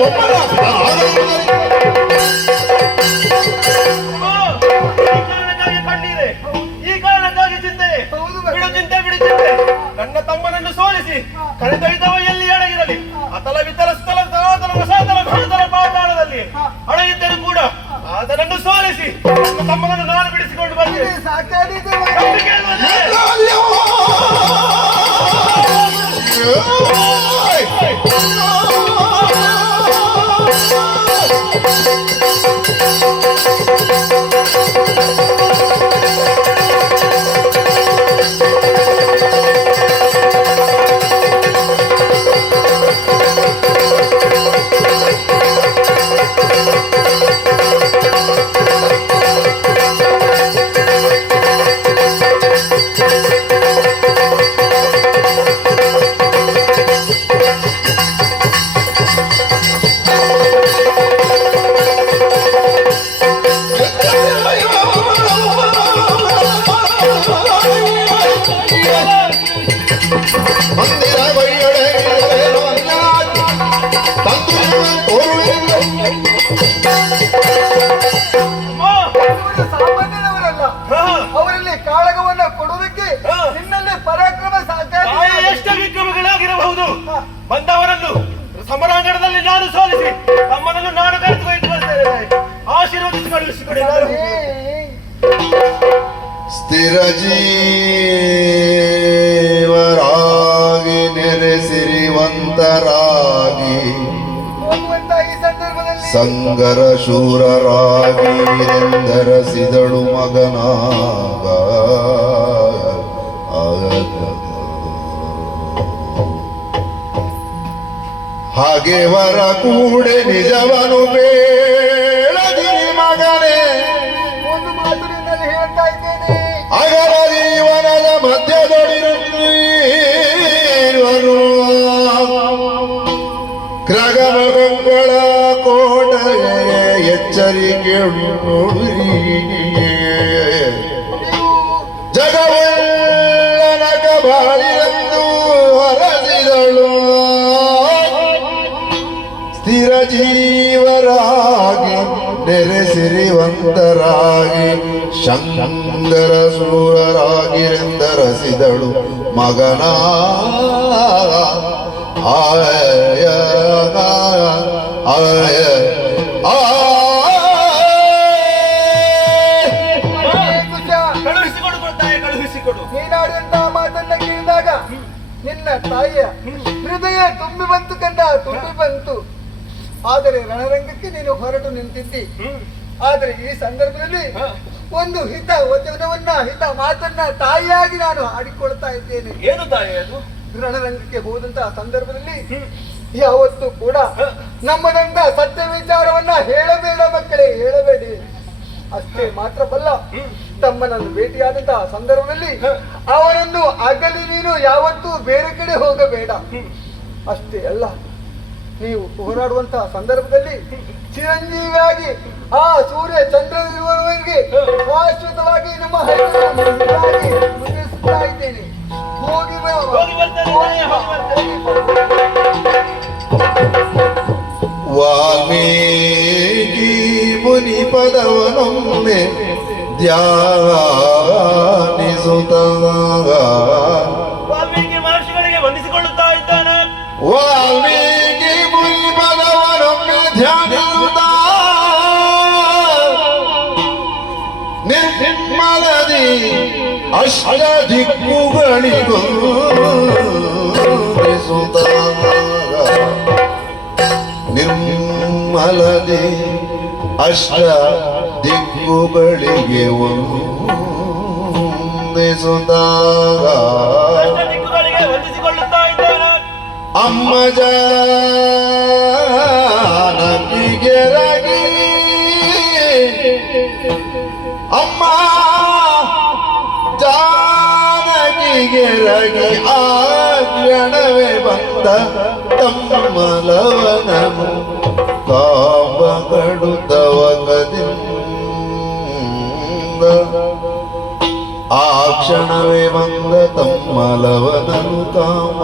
ಈ ಕಾರಣಕ್ಕಾಗಿ ಚಿಂತೆ ಬಿಡು ಚಿಂತೆ. ನನ್ನ ತಮ್ಮನನ್ನು ಸೋಲಿಸಿ ಕರೆದೊಯ್ದವ ಎಲ್ಲಿ ಅಡಗಿರಲಿ, ಅತಲ ವಿತಲ ಸ್ಥಳ ತಲಾತಲ ರಸಾತಲ ಭೂತಲ ಪಾತಾಳದಲ್ಲಿ ಅಡಗಿದ್ದರೂ ಕೂಡ ಆತನನ್ನು ಸೋಲಿಸಿ ನನ್ನ ತಮ್ಮನನ್ನು ನಾನು ಬಿಡಿಸಿಕೊಂಡು ಬರ್ತೇನೆ. ಸಾಮಾನ್ಯನವರಲ್ಲ, ಅವರಲ್ಲಿ ಕಾಳಗವನ್ನ ಕೊಡುವುದಕ್ಕೆ ನಿನ್ನಲ್ಲಿ ಪರಾಕ್ರಮ ಸಾಧ್ಯ. ಎಷ್ಟು ವಿಕ್ರಮಗಳಾಗಿರಬಹುದು. ಬಂದವರನ್ನು ಸಮರಾಂಗಣದಲ್ಲಿ ನಾನು ಸೋಲಿಸಿ ತಮ್ಮನನ್ನು ನಾನು ಕರೆದುಕೊಂಡು ಬರ್ತೇನೆ. ಆಶೀರ್ವದಿಸಿ ಕಳುಹಿಸಿಕೊಡಿ. ಸ್ಥಿರ ಜೀವರಾಗಿ ನೆರೆಸಿರಿವಂತರಾಗಿ ಈ ಸಂದರ್ಭದಲ್ಲಿ ಸಂಗರ ಶೂರರಾಗಿ ಎಂದರಸಿದಳು ಮಗನಾಗ. ಹಾಗೆ ವರ ಕೂಡೆ ನಿಜವನು ಬೇಡದಿರಿ ಮಗನೇ, ಒಂದು ಮಾತು ನಿನ್ನಲ್ಲಿ ಹೇಳ್ತಾ ಇದ್ದೇನೆ. ಅಗರ ಜೀವನದ ಮಧ್ಯದೊಡಿರುವರು ಕ್ರಗಮಗಳ ಕೋಟೆಗೆ ಎಚ್ಚರಿಕೆ ಜಗವೆಲ್ಲನಗ ಬಾಳಿರೆಂದು ಹೊರಸಿದಳು. ಸ್ಥಿರ ಜೀವರಾಗಿ ನೆರೆಸಿರಿವಂತರಾಗಿ ಶಂಕರ ಶೂರರಾಗಿರೆಂದರಸಿದಳು ಮಗನ. ಆಯ ಕಳುಹಿಸಿಕೊಡು. ನೀನಾಡಿದಂತಹ ಮಾತನ್ನ ಕೇಳಿದಾಗ ನಿನ್ನ ತಾಯಿಯ ಹೃದಯ ತುಂಬಿ ಬಂತು ಕಂದ, ತುಂಬಿ ಬಂತು. ಆದರೆ ರಣರಂಗಕ್ಕೆ ನೀನು ಹೊರಟು ನಿಂತಿದ್ದಿ. ಆದರೆ ಈ ಸಂದರ್ಭದಲ್ಲಿ ಒಂದು ಹಿತ ವಚನವನ್ನ, ಹಿತ ಮಾತನ್ನ ತಾಯಿಯಾಗಿ ನಾನು ಆಡಿಕೊಳ್ತಾ ಇದ್ದೇನೆ. ಏನು ತಾಯಿ ಅದು? ರಣರಂಗಕ್ಕೆ ಹೋದಂತಹ ಸಂದರ್ಭದಲ್ಲಿ ಯಾವತ್ತೂ ಕೂಡ ನಮ್ಮದಂತ ಸತ್ಯ ವಿಚಾರವನ್ನ ಹೇಳಬೇಡ ಮಕ್ಕಳೇ, ಹೇಳಬೇಡಿ. ಅಷ್ಟೇ ಮಾತ್ರ ಬಲ್ಲ, ತಮ್ಮನನ್ನು ಭೇಟಿಯಾದಂತಹ ಸಂದರ್ಭದಲ್ಲಿ ಅವನನ್ನು ಅಗಲಿ ನೀನು ಯಾವತ್ತೂ ಬೇರೆ ಕಡೆ ಹೋಗಬೇಡ. ಅಷ್ಟೇ ಅಲ್ಲ, ನೀವು ಹೋರಾಡುವಂತಹ ಸಂದರ್ಭದಲ್ಲಿ ಚಿರಂಜೀವಿಯಾಗಿ ಆ ಸೂರ್ಯ ಚಂದ್ರವರೆಗೆ ಶಾಶ್ವತವಾಗಿ ನಮ್ಮ ಮುಗಿಸುತ್ತಾ ಇದ್ದೇನೆ. ಹೋಗಿ ವಾಲ್ಮೀಕಿ ಮುನಿ ಪದವನೊಮ್ಮೆ ಧ್ಯಾನಿಸುತ್ತ ವಾಲ್ಮೀಕಿ ಮಹರ್ಷಿಗಳಿಗೆ ವಂದಿಸಿಕೊಳ್ಳುತ್ತಾ ಇದ್ದಾನೆ. ವಾಲ್ಮೀಕಿ ಮುನಿ ಪದವನೊಮ್ಮೆ ಧ್ಯಾನಿಸುತ್ತ ನಿರ್ಮಲದಿ ಅಷ್ಟ ದಿಕ್ಕುಗಳಿಗೂ ನಿರ್ಮಲದಿ ಅಷ್ಟ ದಿಕ್ಕುಗಳಿಗೆ ವಂದಿಸುತ್ತಾಗ ವಂದಿಸಿಕೊಳ್ಳುತ್ತಾ ಇದ್ದಾನೆ. ಅಮ್ಮ ಜಾನಕಿಗೆ ರಗಿ, ಅಮ್ಮ ಜಾನಕಿಗೆ ರಗಿ ಆ ಕ್ಷಣವೇ ಬಂದ ತಮ್ಮಲವನನು ಕಾಮಗಡುತ್ತವ ಕದಿಂದ. ಆ ಕ್ಷಣವೇ ಬಂದ ತಮ್ಮಲವನನು ಕಾಮ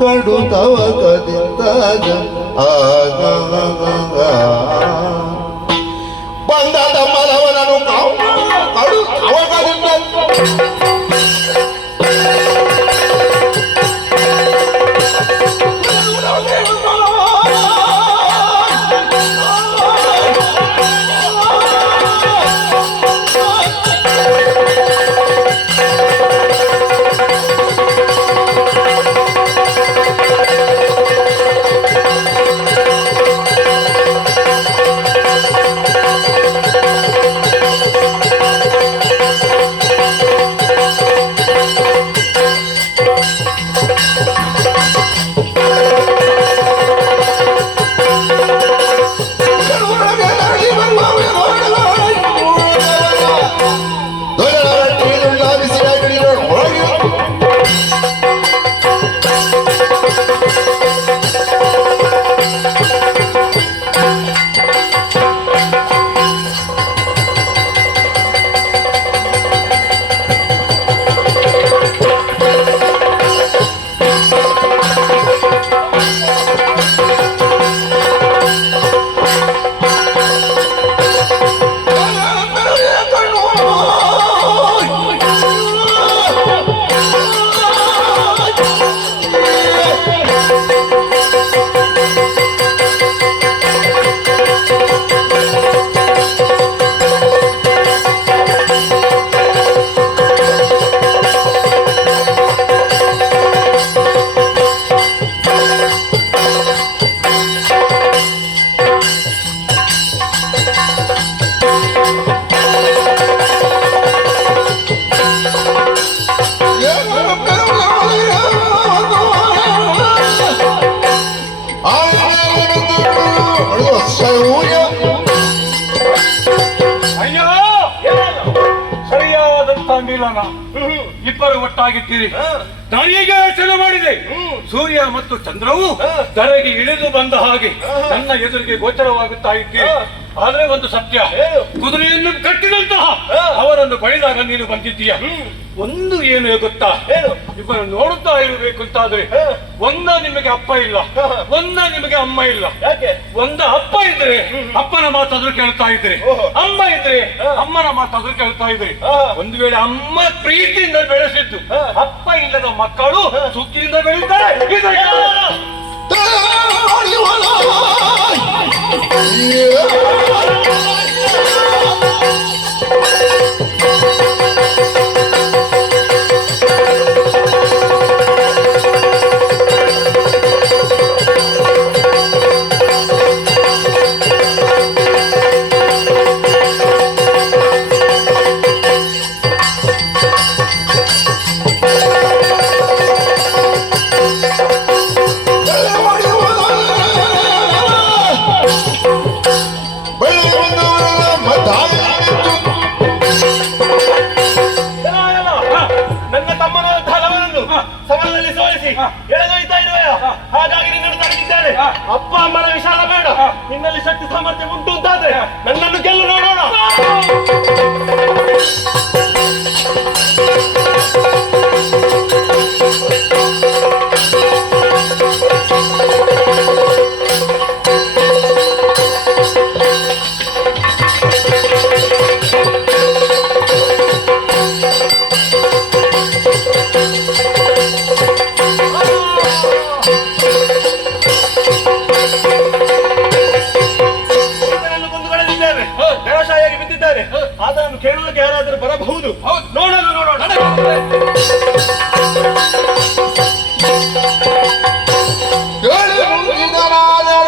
ಕಡುತ್ತವ ಕದಿಂದ ಬಂದಾದ ಮಲವನನು ಕಡು ಅವಗದಿಂದ ಅಯ್ಯೋ ಸರಿಯಾದಂತ ಮಿಲನ ಇಬ್ಬರು ಒಟ್ಟಾಗಿದ್ದೀರಿ. ನಾನೀಗ ಯೋಚನೆ ಮಾಡಿದೆ, ಸೂರ್ಯ ಮತ್ತು ಚಂದ್ರವು ಧರೆಗೆ ಇಳಿದು ಬಂದ ಹಾಗೆ ನನ್ನ ಎದುರಿಗೆ ಗೋಚರವಾಗುತ್ತಾ ಇದ್ದೀರಿ. ಆದ್ರೆ ಒಂದು ಸತ್ಯ, ಕುದುರೆಯನ್ನು ಕಟ್ಟಿದಂತಹ ಅವರನ್ನು ಬಳಿದಾಗ ನೀನು ಬಂದಿದ್ದೀಯ. ಒಂದು ಏನು ಗೊತ್ತಾ, ಇಬ್ಬರು ನೋಡುತ್ತಾ ಇರಬೇಕು ಅಂತಾದ್ರೆ ಒಂದ ನಿಮಗೆ ಅಪ್ಪ ಇಲ್ಲ, ಒಂದ ನಿಮಗೆ ಅಮ್ಮ ಇಲ್ಲ. ಒಂದ ಅಪ್ಪ ಇದ್ರೆ ಅಪ್ಪನ ಮಾತಾದ್ರೂ ಕೇಳ್ತಾ ಇದ್ರೆ, ಅಮ್ಮ ಇದ್ರೆ ಅಮ್ಮನ ಮಾತಾದ್ರೂ ಕೇಳ್ತಾ ಇದ್ರೆ. ಒಂದು ವೇಳೆ ಅಮ್ಮ ಪ್ರೀತಿಯಿಂದ ಬೆಳೆಸಿದ್ದು ಅಪ್ಪ ಇಲ್ಲದ ಮಕ್ಕಳು ಸುಖಿಯಿಂದ ಬೆಳೀತಾರೆ. ನನ್ನ ತಮ್ಮನ ಧನವನ್ನು ಸಮರದಲ್ಲಿ ಸೋಲಿಸಿ ಎಳೆದೊಯ್ತಾ ಇರುವೆಯ, ಹಾಗಾಗಿ ನಿನ್ನನ್ನು ತಡೆದಿದ್ದೇನೆ. ಅಪ್ಪ ಅಮ್ಮನ ವಿಷಾದ ಬೇಡ, ನಿನ್ನಲ್ಲಿ ಶಕ್ತಿ ಸಾಮರ್ಥ್ಯ ಉಂಟು ಅಂತಾದ್ರೆ ನನ್ನನ್ನು